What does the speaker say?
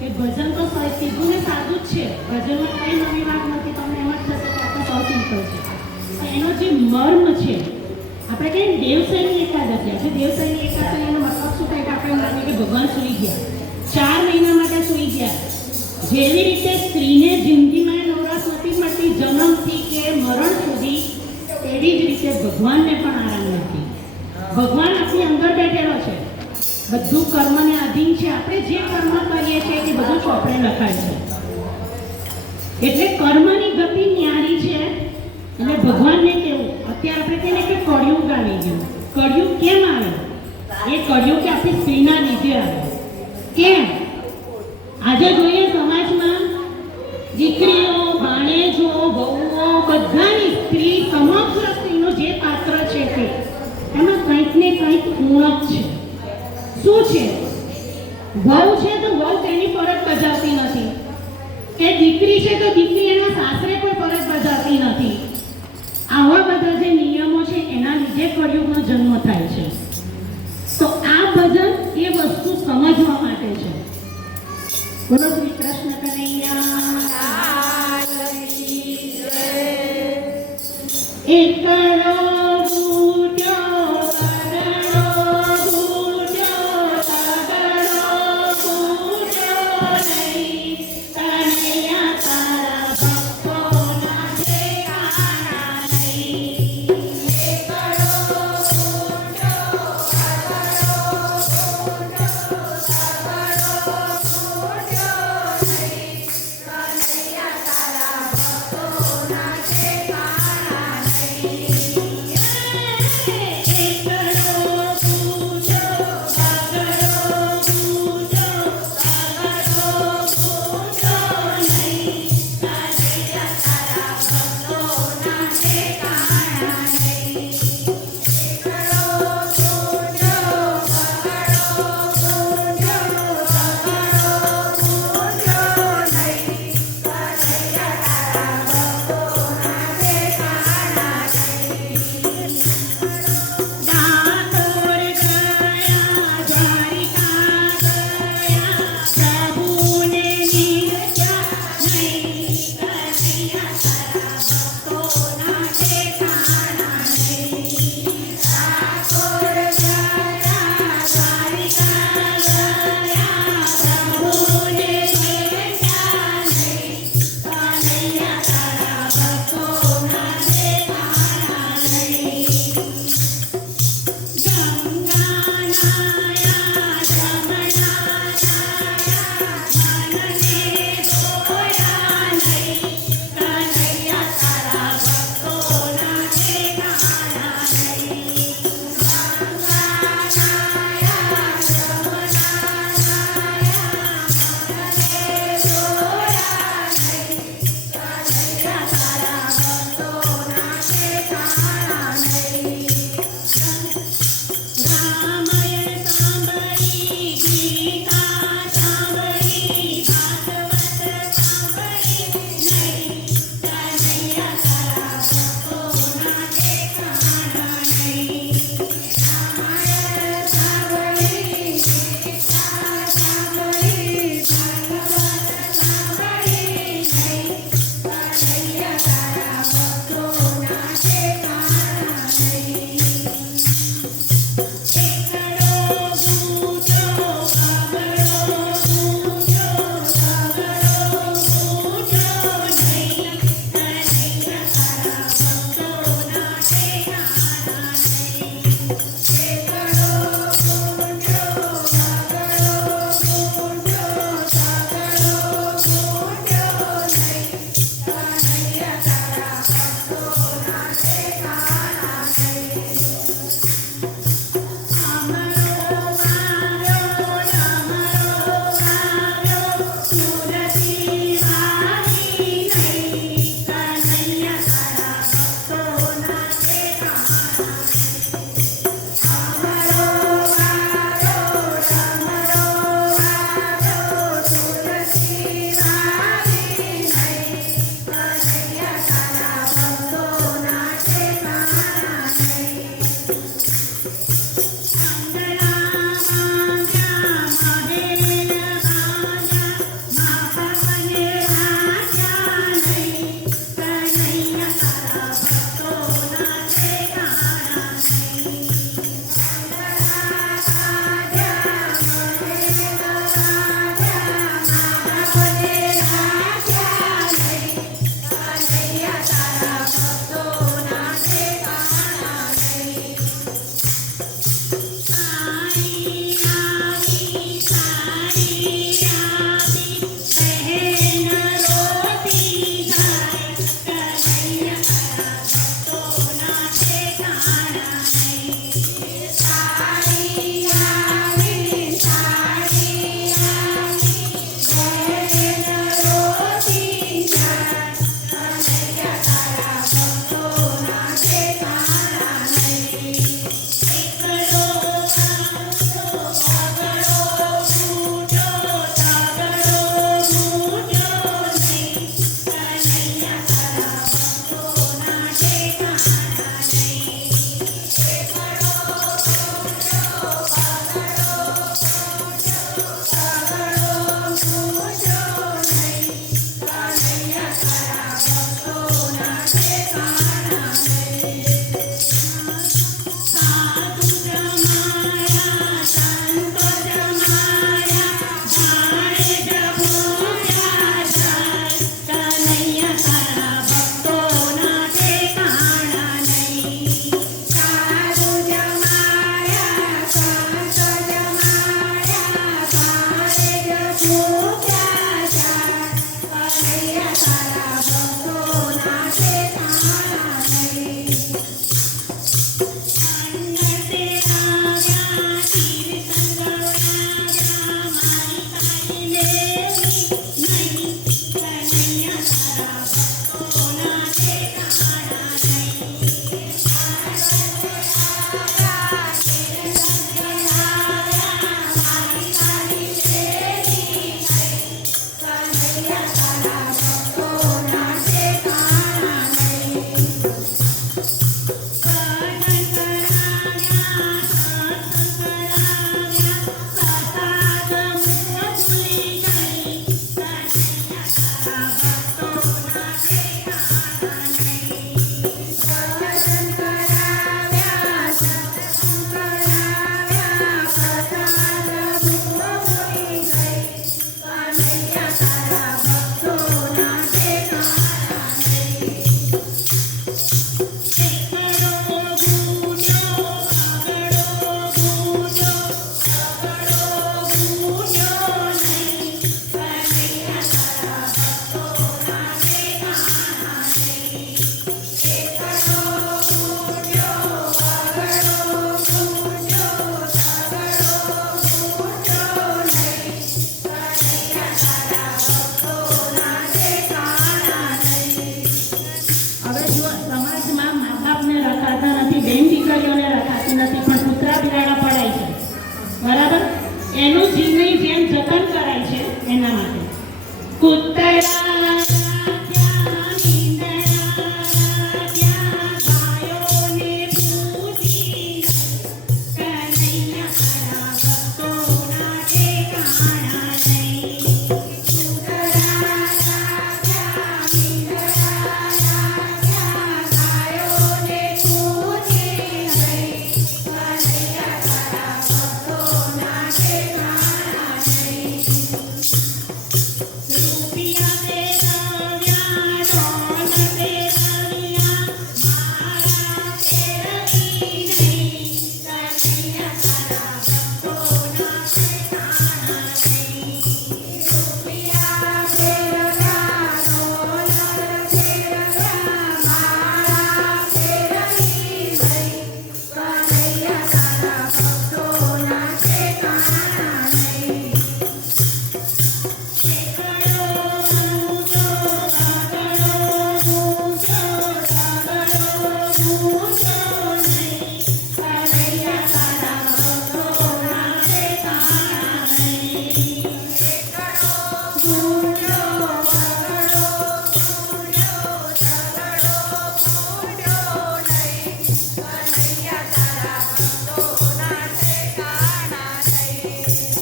કે ભજન તો સીધું ને સાદું જ છે, ભજનમાં કઈ નવી વાત નથી, તમને એમ જ થશે કે આ તો સૌ સિમ્પલ છે. પણ એનો જે મર્મ છે, આપણે કહીએ દેવસૈની એકાદશી, આજે દેવસૈની એકાદશી એનો મતલબ શું થાય કે આપણે એમ લાગે કે ભગવાન સૂઈ ગયા, 4 મહિના માટે સૂઈ ગયા. જેવી રીતે સ્ત્રીને જિંદગીમાં નવરાશ નથી મળતી જન્મથી કે મરણ સુધી, એવી જ રીતે ભગવાનને પણ આરામ નથી. ભગવાન આપણી અંદર બેઠેલો છે, બધું કર્મને આધીન છે. આપણે જે કર્મ કરીએ છીએ એ બધું ચોપડે લખાય છે. એટલે કર્મની ગતિ ન્યારી છે. એટલે ભગવાનને કેવું, અત્યારે આપણે કહીએ કે કળિયુગ આવી ગયું. કળિયુગ કેમ આવે? એ કળિયુગ કે આપણી સ્ત્રીના લીધે આવે. કેમ? આજે જોઈએ સમાજમાં દીકરીઓ, ભાણેજો, વહુઓ, બધાની સ્ત્રી, સમગ્ર સ્ત્રીનું જે પાત્ર છે તે એમાં કંઈક ને કંઈક ઉણપ છે. શું છે? વહુ છે તો વહુ તેની ફરજ બજાવતી નથી, કે દીકરી છે તો દીકરી એના સાસરે કોઈ ફરજ બજાવતી નથી. આવા બધા જે નિયમો છે એના લીધે કળિયુગનો જન્મ થાય છે. તો આ ભજન એ વસ્તુ સમજવા માટે છે. બોલો શ્રી કૃષ્ણ કનૈયા એક કૂતરા ત્યાં મીંદડા ત્યાં ગાયોને પૂજી કનૈયા તારા ભક્તોના ઠેકાણા નહીં. કૂતરા ત્યાં મીંદડા ત્યાં ગાયોને પૂજી કનૈયા તારા ભક્તોના ઠેકાણા